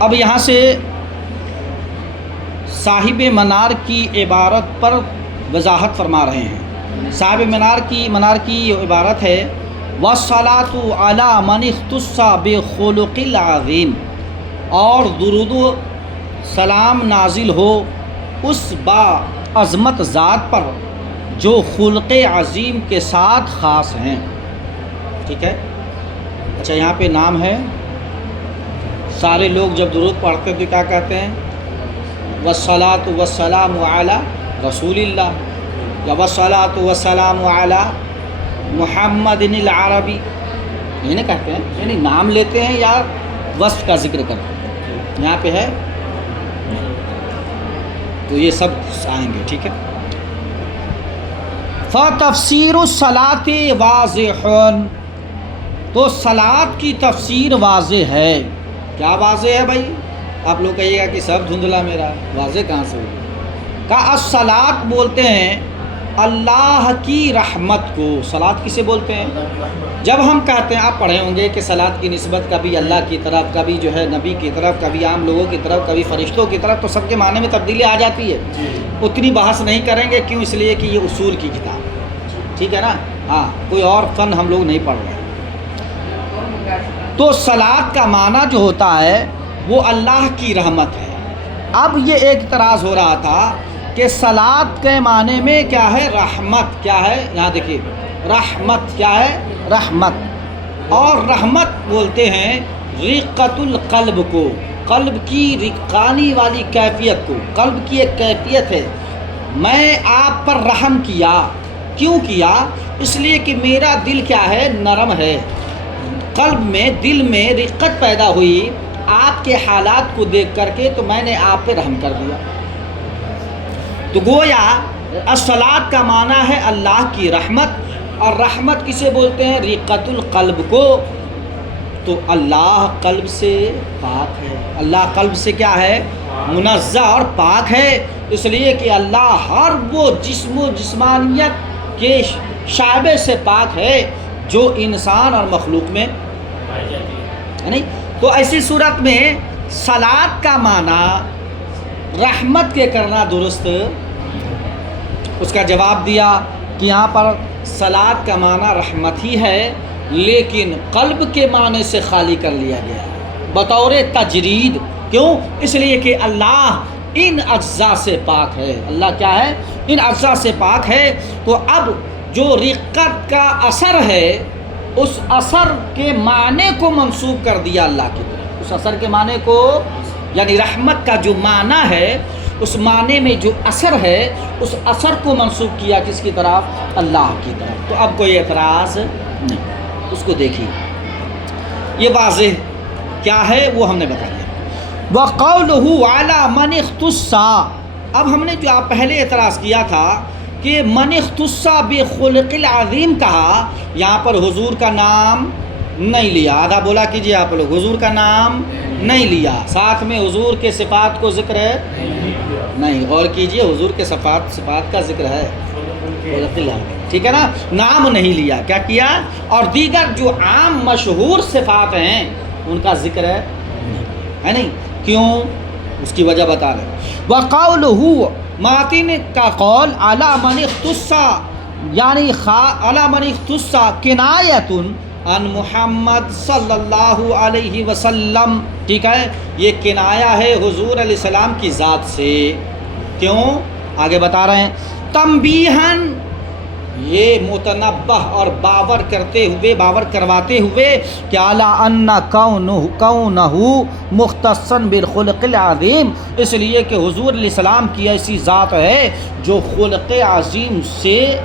اب یہاں سے صاحب منار کی عبارت پر وضاحت فرما رہے ہیں۔ صاحب منار کی عبارت ہے وَالصَّلَاةُ عَلَىٰ مَنِ اخْتُصَّ بِخُلُقِ الْعَظِيمِ، اور درود و سلام نازل ہو اس با عظمت ذات پر جو خلق عظیم کے ساتھ خاص ہیں۔ ٹھیک ہے، اچھا یہاں پہ نام ہے۔ سارے لوگ جب درود پڑھتے تو کیا کہتے ہیں؟ وَالصَّلَاةُ وَالسَّلَامُ عَلَىٰ رسول اللہ، یا وَالصَّلَاةُ وَالسَّلَامُ عَلَىٰ محمد العربی، یہ نہیں کہتے ہیں، یعنی نام لیتے ہیں یا وصف کا ذکر کرتے ہیں۔ یہاں پہ ہے تو یہ سب آئیں گے، ٹھیک ہے۔ فَتَفْسِيرُ الصَّلَاةِ وَاضِحٌ، تو صلاۃ کی تفسیر واضح ہے۔ کیا واضح ہے بھائی؟ آپ لوگ کہیے گا کہ سب دھندلا میرا، واضح کہاں سے ہوگا؟ کہا الصلاۃ بولتے ہیں اللہ کی رحمت کو۔ صلاۃ کسے بولتے ہیں؟ جب ہم کہتے ہیں، آپ پڑھے ہوں گے کہ صلاۃ کی نسبت کبھی اللہ کی طرف، کبھی جو ہے نبی کی طرف، کبھی عام لوگوں کی طرف، کبھی فرشتوں کی طرف، تو سب کے معنی میں تبدیلی آ جاتی ہے۔ اتنی بحث نہیں کریں گے، کیوں؟ اس لیے کہ یہ اصول کی کتاب ہے، ٹھیک ہے نا؟ ہاں، کوئی اور فن ہم لوگ نہیں پڑھ رہے ہیں۔ تو صلاۃ کا معنی جو ہوتا ہے وہ اللہ کی رحمت ہے۔ اب یہ ایک اعتراض ہو رہا تھا کہ صلاۃ کے معنی میں کیا ہے؟ رحمت۔ کیا ہے؟ یہاں دیکھیے، رحمت کیا ہے؟ رحمت۔ اور رحمت بولتے ہیں رقۃ القلب کو، قلب کی رقانی والی کیفیت کو۔ قلب کی ایک کیفیت ہے، میں آپ پر رحم کیا۔ کیوں کیا؟ اس لیے کہ میرا دل کیا ہے؟ نرم ہے۔ قلب میں، دل میں رقت پیدا ہوئی آپ کے حالات کو دیکھ کر کے، تو میں نے آپ پہ رحم کر دیا۔ تو گویا الصلاۃ کا معنی ہے اللہ کی رحمت، اور رحمت کسے بولتے ہیں؟ رقۃ القلب کو۔ تو اللہ قلب سے پاک ہے، اللہ قلب سے کیا ہے؟ منزہ اور پاک ہے، اس لیے کہ اللہ ہر وہ جسم و جسمانیت کے شائبے سے پاک ہے جو انسان اور مخلوق میں ہے نہیں۔ تو ایسی صورت میں صلاۃ کا معنی رحمت کے کرنا درست؟ اس کا جواب دیا کہ یہاں پر صلاۃ کا معنی رحمت ہی ہے، لیکن قلب کے معنی سے خالی کر لیا گیا ہے بطور تجرید۔ کیوں؟ اس لیے کہ اللہ ان اجزاء سے پاک ہے۔ اللہ کیا ہے؟ ان اجزاء سے پاک ہے۔ تو اب جو رقت کا اثر ہے، اس اثر کے معنی کو منسوب کر دیا اللہ کی طرف۔ اس اثر کے معنی کو، یعنی رحمت کا جو معنی ہے، اس معنی میں جو اثر ہے، اس اثر کو منسوب کیا کس کی طرف؟ اللہ کی طرف۔ تو اب کوئی اعتراض نہیں، اس کو دیکھیے، یہ واضح کیا ہے وہ ہم نے بتا دیا۔ وَقَوْلُهُ عَلَىٰ مَنِ اخْتُصَّ، اب ہم نے جو آپ پہلے اعتراض کیا تھا کہ من اختص بخلق العظیم کہا، یہاں پر حضور کا نام نہیں لیا۔ آدھا بولا کیجیے آپ لوگ، حضور کا نام نہیں لیا، ساتھ میں حضور کے صفات کو ذکر ہے نہیں۔ غور کیجیے، حضور کے صفات کا ذکر ہے، ٹھیک ہے نا؟ نام نہیں لیا، کیا کیا؟ اور دیگر جو عام مشہور صفات ہیں ان کا ذکر ہے نہیں۔ کیوں؟ اس کی وجہ بتا رہے ہیں۔ وَقَوْلُهُ، ماتن کا قول عَلَىٰ مَنِ اخْتُصَّ، یعنی عَلَىٰ مَنِ اخْتُصَّ کنایۃ عن محمد صلی اللہ علیہ وسلم، ٹھیک ہے؟ یہ کنایا ہے حضور علیہ السلام کی ذات سے۔ کیوں؟ آگے بتا رہے ہیں، تنبیہاً، یہ متنبہ اور باور کرواتے ہوئے کہ عَلَىٰ أَنَّ كَوْنَهُ مختصاً بالخلق العظیم، اس لیے کہ حضور علیہ السلام کی ایسی ذات ہے جو خلق عظیم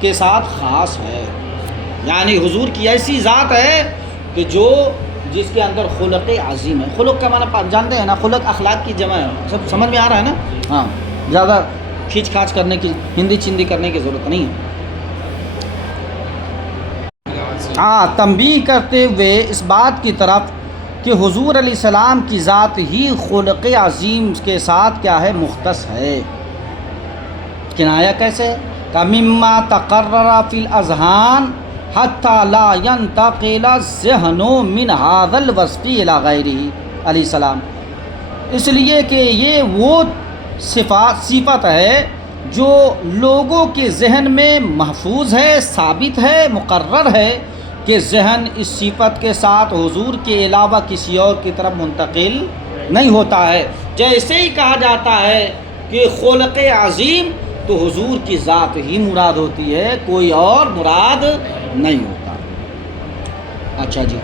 کے ساتھ خاص ہے۔ یعنی حضور کی ایسی ذات ہے کہ جس کے اندر خلق عظیم ہے۔ خلق کا معنی جانتے ہیں نا؟ خلق اخلاق کی جمع ہے، سب سمجھ میں آ رہا ہے نا؟ ہاں، زیادہ کھینچ کھانچ کرنے کی، ہندی چندی کرنے کی ضرورت نہیں ہے۔ تنبیہ کرتے ہوئے اس بات کی طرف کہ حضور علیہ السلام کی ذات ہی خلق عظیم کے ساتھ کیا ہے؟ مختص ہے۔ کنایا کیسے؟ کہ مما تقرر فی الاذہان حتی لا ينتقل الذہن من هذا الوصف الی غیرہ علیہ السلام، اس لیے کہ یہ وہ صفت ہے جو لوگوں کے ذہن میں محفوظ ہے، ثابت ہے، مقرر ہے کہ ذہن اس صفت کے ساتھ حضور کے علاوہ کسی اور کی طرف منتقل نہیں ہوتا ہے۔ جیسے ہی کہا جاتا ہے کہ خلق عظیم تو حضور کی ذات ہی مراد ہوتی ہے، کوئی اور مراد نہیں ہوتا۔ اچھا جی،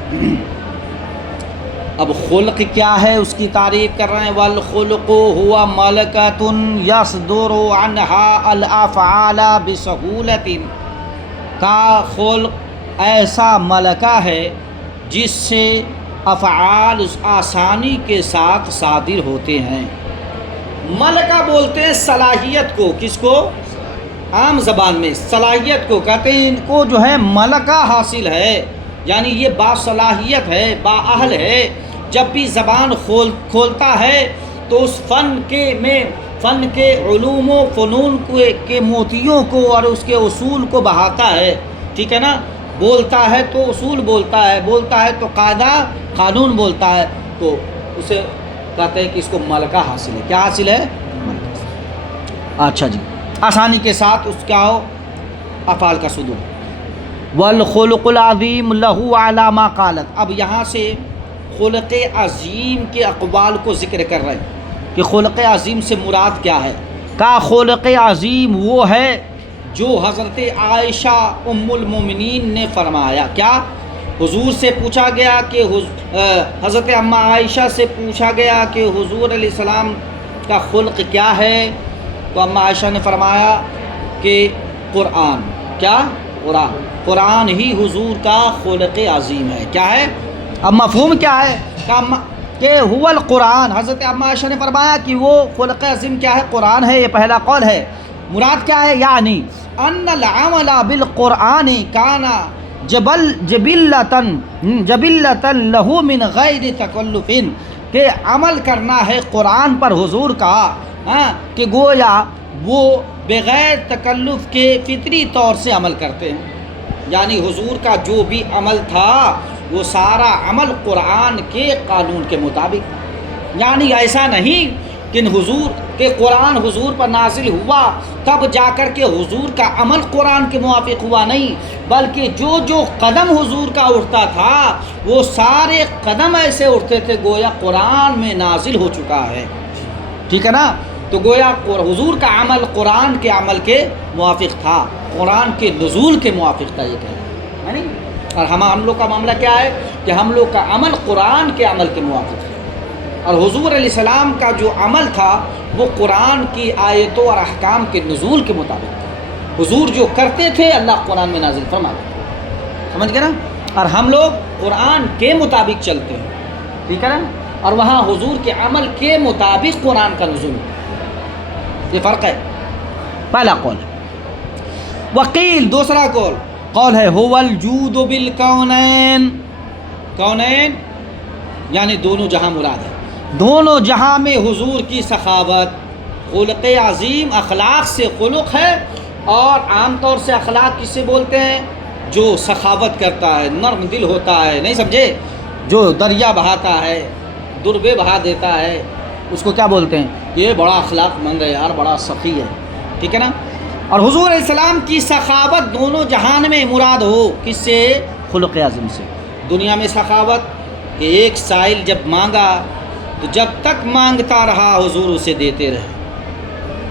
اب خلق کیا ہے اس کی تعریف کر رہے ہیں۔ والخلق ہوا ملکۃ یصدر عنہا الافعال بسہولۃ، کا خلق ایسا ملکہ ہے جس سے افعال آسانی کے ساتھ صادر ہوتے ہیں۔ ملکہ بولتے ہیں صلاحیت کو، کس کو؟ عام زبان میں صلاحیت کو کہتے ہیں، ان کو جو ہے ملکہ حاصل ہے، یعنی یہ باصلاحیت ہے، بااہل ہے۔ جب بھی زبان کھولتا ہے تو اس فن کے علوم و فنون کے موتیوں کو اور اس کے اصول کو بہاتا ہے، ٹھیک ہے نا؟ بولتا ہے تو اصول بولتا ہے تو قاعدہ قانون بولتا ہے، تو اسے کہتے ہیں کہ اس کو ملکہ حاصل ہے۔ کیا حاصل ہے؟ ملکہ۔ اچھا جی، آسانی کے ساتھ اس کا ہو افعال کا صدور۔ والخلق العظیم لہو علی ما قالت، اب یہاں سے خلق عظیم کے اقوال کو ذکر کر رہے ہیں کہ خلق عظیم سے مراد کیا ہے۔ کا خلق عظیم وہ ہے جو حضرت عائشہ ام المومنین نے فرمایا۔ کیا؟ حضور سے پوچھا گیا کہ حضرت اماں عائشہ سے پوچھا گیا کہ حضور علیہ السلام کا خلق کیا ہے، تو اماں عائشہ نے فرمایا کہ قرآن۔ کیا؟ قرآن ہی حضور کا خلق عظیم ہے۔ کیا ہے؟ اب مفہوم کیا ہے کہ هو القرآن، حضرت اماں عائشہ نے فرمایا کہ وہ خلق عظیم کیا ہے؟ قرآن ہے، یہ پہلا قول ہے۔ مراد کیا ہے؟ یعنی ان العمل بالقرآن کان جبلۃ لہ من غیر تکلف، کہ عمل کرنا ہے قرآن پر حضور کا، کہ گویا وہ بغیر تکلف کے فطری طور سے عمل کرتے ہیں، یعنی حضور کا جو بھی عمل تھا وہ سارا عمل قرآن کے قانون کے مطابق، یعنی ایسا نہیں کہ قرآن حضور پر نازل ہوا تب جا کر کے حضور کا عمل قرآن کے موافق ہوا، نہیں، بلکہ جو قدم حضور کا اٹھتا تھا وہ سارے قدم ایسے اٹھتے تھے گویا قرآن میں نازل ہو چکا ہے، ٹھیک ہے نا؟ تو گویا حضور کا عمل قرآن کے عمل کے موافق تھا، قرآن کے نزول کے موافق تھا، یہ کہہ رہے ہیں۔ اور ہم لوگ کا معاملہ کیا ہے کہ ہم لوگ کا عمل قرآن کے عمل کے موافق ہے، اور حضور علیہ السلام کا جو عمل تھا وہ قرآن کی آیتوں اور احکام کے نزول کے مطابق تھا۔ حضور جو کرتے تھے اللہ قرآن میں نازل فرماتے تھے، سمجھ گئے نا؟ اور ہم لوگ قرآن کے مطابق چلتے ہیں، ٹھیک ہے نا؟ اور وہاں حضور کے عمل کے مطابق قرآن کا نزول، یہ فرق ہے۔ پہلا قول ہے۔ وقیل، دوسرا قول ہے هو الجود بالکونین، کونین یعنی دونوں جہاں مراد ہے، دونوں جہاں میں حضور کی سخاوت، خلق عظیم اخلاق سے خلق ہے، اور عام طور سے اخلاق کس سے بولتے ہیں؟ جو سخاوت کرتا ہے، نرم دل ہوتا ہے، نہیں سمجھے؟ جو دریا بہاتا ہے، دربے بہا دیتا ہے، اس کو کیا بولتے ہیں؟ یہ بڑا اخلاق مند ہے یار، بڑا سخی ہے، ٹھیک ہے نا؟ اور حضور علیہ السلام کی سخاوت دونوں جہان میں مراد ہو، کس سے؟ خلق عظیم سے۔ دنیا میں سخاوت کہ ایک سائل جب مانگا تو جب تک مانگتا رہا حضور اسے دیتے رہے،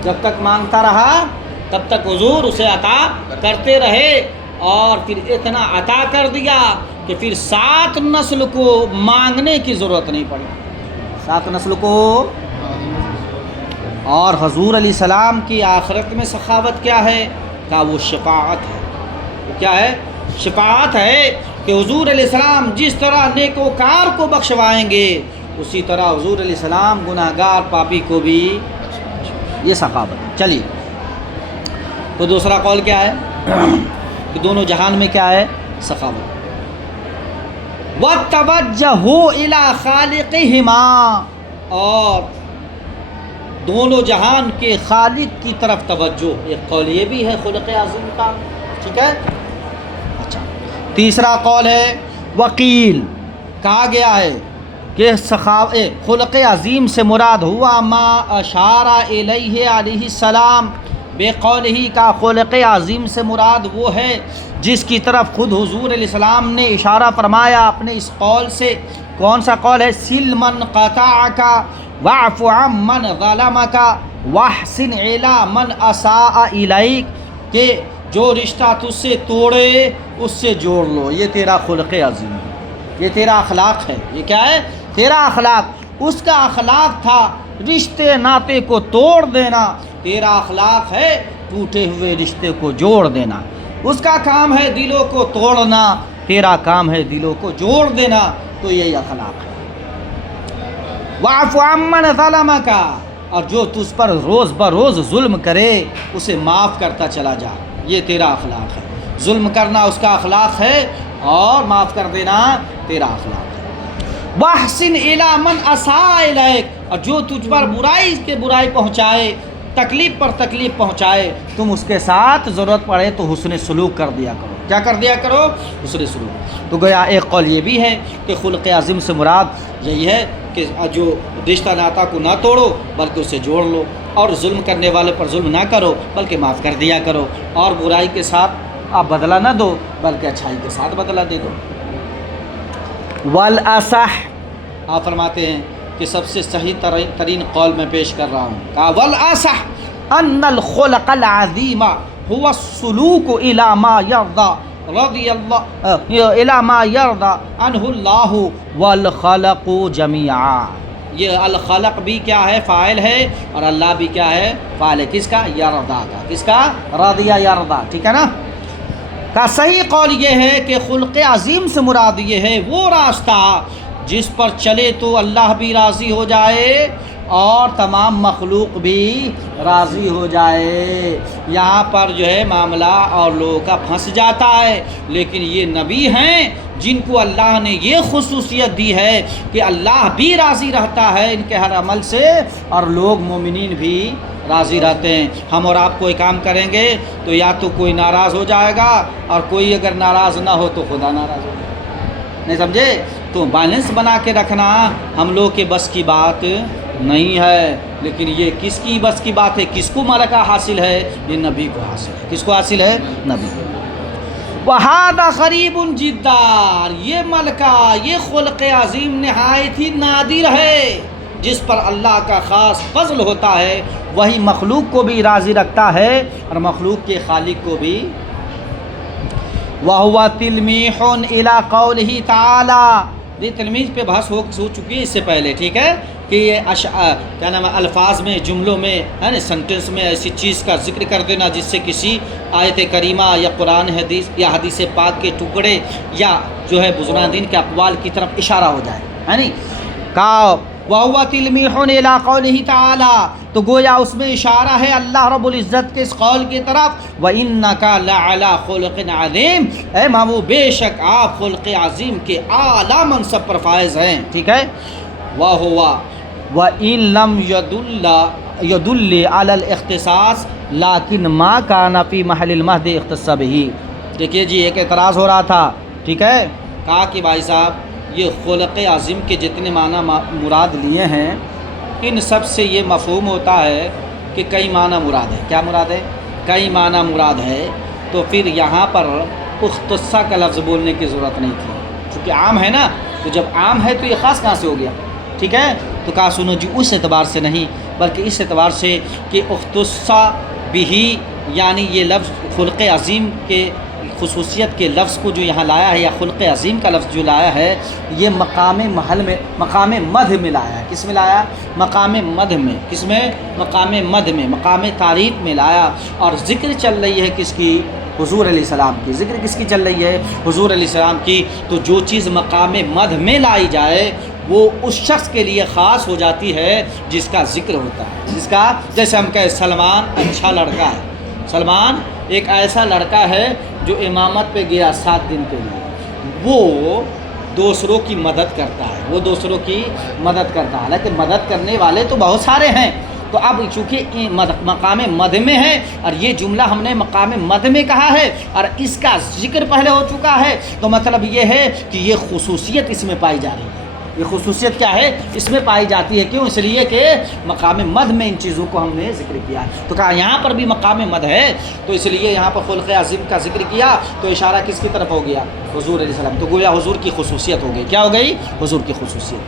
جب تک مانگتا رہا تب تک حضور اسے عطا کرتے رہے، اور پھر اتنا عطا کر دیا کہ پھر 7 نسل کو مانگنے کی ضرورت نہیں پڑی، 7 نسل کو۔ اور حضور علیہ السلام کی آخرت میں سخاوت کیا ہے؟ کہ وہ شفاعت ہے۔ کیا ہے؟ شفاعت ہے، کہ حضور علیہ السلام جس طرح نیکوکار کو بخشوائیں گے اسی طرح حضور علیہ السلام گناہگار پاپی کو بھی، یہ سخاوت ہے۔ چلیے، تو دوسرا قول کیا ہے کہ دونوں جہان میں کیا ہے؟ سخاوت۔ وَتَوَجَّهُ إِلَىٰ خَالِقِهِمَا، اور دونوں جہان کے خالق کی طرف توجہ، ایک قول یہ بھی ہے خلق عظیم کا، ٹھیک ہے؟ اچھا، تیسرا قول ہے وقیل، کہا گیا ہے کہ خلق عظیم سے مراد ہوا ما اشار الیہ علیہ السلام بقولہ، کا خلق عظیم سے مراد وہ ہے جس کی طرف خود حضور علیہ السلام نے اشارہ فرمایا اپنے اس قول سے۔ کون سا قول ہے؟ سل من قطعک واعف عن من ظلمک واحسن الی من اساء الیک، کہ جو رشتہ تجھ سے توڑے اس سے جوڑ لو، یہ تیرا خلق عظیم ہے، یہ تیرا اخلاق ہے۔ یہ کیا ہے؟ تیرا اخلاق۔ اس کا اخلاق تھا رشتے ناطے کو توڑ دینا، تیرا اخلاق ہے ٹوٹے ہوئے رشتے کو جوڑ دینا۔ اس کا کام ہے دلوں کو توڑنا، تیرا کام ہے دلوں کو جوڑ دینا، تو یہی اخلاق ہے۔ وَاعْفُ عَمَّنْ ظَلَمَكَ، اور جو تجھ پر روز بروز ظلم کرے اسے معاف کرتا چلا جا، یہ تیرا اخلاق ہے۔ ظلم کرنا اس کا اخلاق ہے اور معاف کر دینا تیرا اخلاق ہے۔ وَاحْسِنْ إِلَىٰ مَنْ أَسَاءَ إِلَيْكَ، اور جو تجھ پر برائی پہنچائے، تکلیف پر تکلیف پہنچائے، تم اس کے ساتھ ضرورت پڑے تو حسن سلوک کر دیا کرو۔ کیا کر دیا کرو؟ حسن سلوک۔ تو گویا ایک قول یہ بھی ہے کہ خلق عظیم سے مراد یہی ہے کہ جو رشتہ ناتا کو نہ توڑو بلکہ اسے جوڑ لو، اور ظلم کرنے والے پر ظلم نہ کرو بلکہ معاف کر دیا کرو، اور برائی کے ساتھ آپ بدلہ نہ دو بلکہ اچھائی کے ساتھ بدلہ دے دو۔ والاصح، آپ فرماتے ہیں کہ سب سے صحیح ترین قول میں پیش کر رہا ہوں، کہا والاصح ان الخلق العظیم هو السلوک الی ما یرضی رضی اللہ الی ما یرضی عنہ اللہ والخلق جمیعا۔ یہ الخلق بھی کیا ہے؟ فاعل ہے، اور اللہ بھی کیا ہے؟ فاعل ہے۔ کس کا؟ یرضا کا۔ کس کا؟ رضی یرضا، ٹھیک ہے نا؟ کا صحیح قول یہ ہے کہ خلق عظیم سے مراد یہ ہے وہ راستہ جس پر چلے تو اللہ بھی راضی ہو جائے اور تمام مخلوق بھی راضی ہو جائے۔ یہاں پر جو ہے معاملہ اور لوگوں کا پھنس جاتا ہے، لیکن یہ نبی ہیں جن کو اللہ نے یہ خصوصیت دی ہے کہ اللہ بھی راضی رہتا ہے ان کے ہر عمل سے، اور لوگ مومنین بھی راضی رہتے ہیں۔ ہم اور آپ کوئی کام کریں گے تو یا تو کوئی ناراض ہو جائے گا، اور کوئی اگر ناراض نہ ہو تو خدا ناراض ہو جائے گا۔ نہیں سمجھے؟ تو بیلنس بنا کے رکھنا ہم لوگ کے بس کی بات نہیں ہے، لیکن یہ کس کی بس کی بات ہے؟ کس کو ملکہ حاصل ہے؟ یہ نبی کو حاصل ہے۔ کس کو حاصل ہے؟ نبی کو۔ وَهَذَا قَرِيبٌ جِدًّا، یہ ملکہ، یہ خلق عظیم نہایت ہی نادر ہے۔ جس پر اللہ کا خاص فضل ہوتا ہے وہی مخلوق کو بھی راضی رکھتا ہے اور مخلوق کے خالق کو بھی۔ وَهُوَ تِلْمِيحٌ إِلَىٰ قَوْلِهِ تَعَالَىٰ، یہ تلمیذ پہ بحث ہو چکی ہے اس سے پہلے، ٹھیک ہے، کہ یہ کیا نام ہے، الفاظ میں، جملوں میں ہے نا، سنٹنس میں ایسی چیز کا ذکر کر دینا جس سے کسی آیت کریمہ یا قرآن حدیث یا حدیث پاک کے ٹکڑے یا جو ہے بزرگان کے اقوال کی طرف اشارہ ہو جائے، ہے نہیں؟ کہا وَهُوَ تِلْمِيحٌ إِلَىٰ قَوْلِهِ تَعَالَىٰ، تو گویا اس میں اشارہ ہے اللہ رب العزت کے اس قول کی طرف، وَإِنَّكَ لَعَلَىٰ خُلُقٍ عَظِيمٍ، اے محبوب بے شک آپ خلق عظیم کے اعلیٰ منصب پر فائز ہیں، ٹھیک ہے۔ وَهُوَ وَإِن لَمْ يَدُلِّ عَلَى الْاخْتِصَاصِ لَكِنْ مَا كَانَ فِي مَحَلِّ الْمَهْدِ اخْتَصَّ بِهِ۔ دیکھیے جی، ایک اعتراض ہو رہا تھا، ٹھیک ہے، کہا کہ بھائی صاحب یہ خلق عظیم کے جتنے معنی مراد لیے ہیں ان سب سے یہ مفہوم ہوتا ہے کہ کئی معنی مراد ہے۔ کیا مراد ہے؟ کئی معنی مراد ہے، تو پھر یہاں پر اختصہ کا لفظ بولنے کی ضرورت نہیں تھی، چونکہ عام ہے نا، تو جب عام ہے تو یہ خاص کہاں سے ہو گیا؟ ٹھیک ہے، تو کہا سنو جی، اس اعتبار سے نہیں بلکہ اس اعتبار سے کہ اختصہ بھی، یعنی یہ لفظ خلق عظیم کے خصوصیت کے لفظ کو جو یہاں لایا ہے، یا خلق عظیم کا لفظ جو لایا ہے، یہ مقام محل میں، مقام مدح میں لایا ہے۔ کس میں لایا؟ مقام مدح میں۔ کس میں؟ مقام مدح میں، مقام تعریف میں لایا، اور ذکر چل رہی ہے کس کی؟ حضور علیہ السلام کی۔ ذکر کس کی چل رہی ہے؟ حضور علیہ السلام کی۔ تو جو چیز مقام مدح میں لائی جائے وہ اس شخص کے لیے خاص ہو جاتی ہے جس کا ذکر ہوتا ہے، جس کا، جیسے ہم کہیں سلمان اچھا لڑکا ہے، سلمان ایک ایسا لڑکا ہے جو امامت پہ گیا 7 دن کے لیے، وہ دوسروں کی مدد کرتا ہے، وہ دوسروں کی مدد کرتا ہے، حالانکہ مدد کرنے والے تو بہت سارے ہیں۔ تو اب چونکہ مقام مدح میں ہے اور یہ جملہ ہم نے مقام مدح میں کہا ہے اور اس کا ذکر پہلے ہو چکا ہے، تو مطلب یہ ہے کہ یہ خصوصیت اس میں پائی جا رہی ہے، یہ خصوصیت کیا ہے اس میں پائی جاتی ہے، کیوں؟ اس لیے کہ مقام مدح میں ان چیزوں کو ہم نے ذکر کیا، تو کہا یہاں پر بھی مقام مدح ہے، تو اس لیے یہاں پر خلق عظیم کا ذکر کیا، تو اشارہ کس کی طرف ہو گیا؟ حضور علیہ السلام، تو گویا حضور کی خصوصیت ہو گئی، کیا ہو گئی؟ حضور کی خصوصیت۔